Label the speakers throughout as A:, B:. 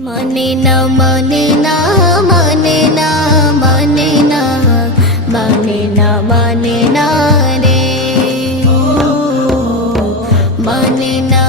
A: মনে না মনে না মনে না মনে না মনে না মনে না রে। মনে না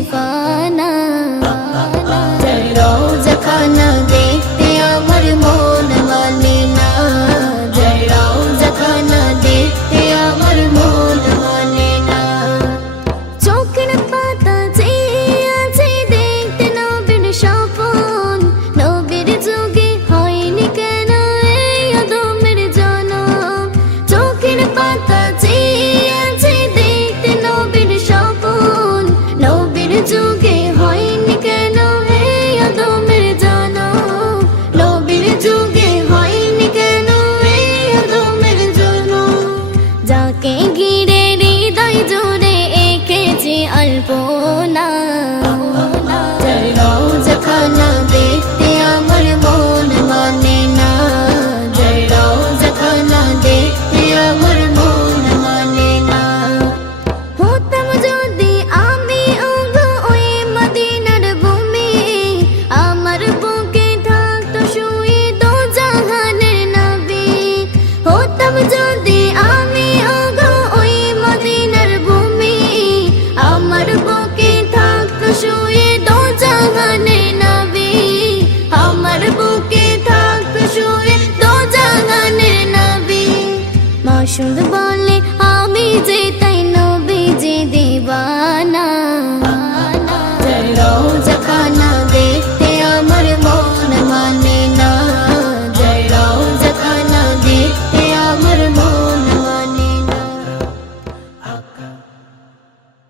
A: দিবানা 不 Şimdi bak.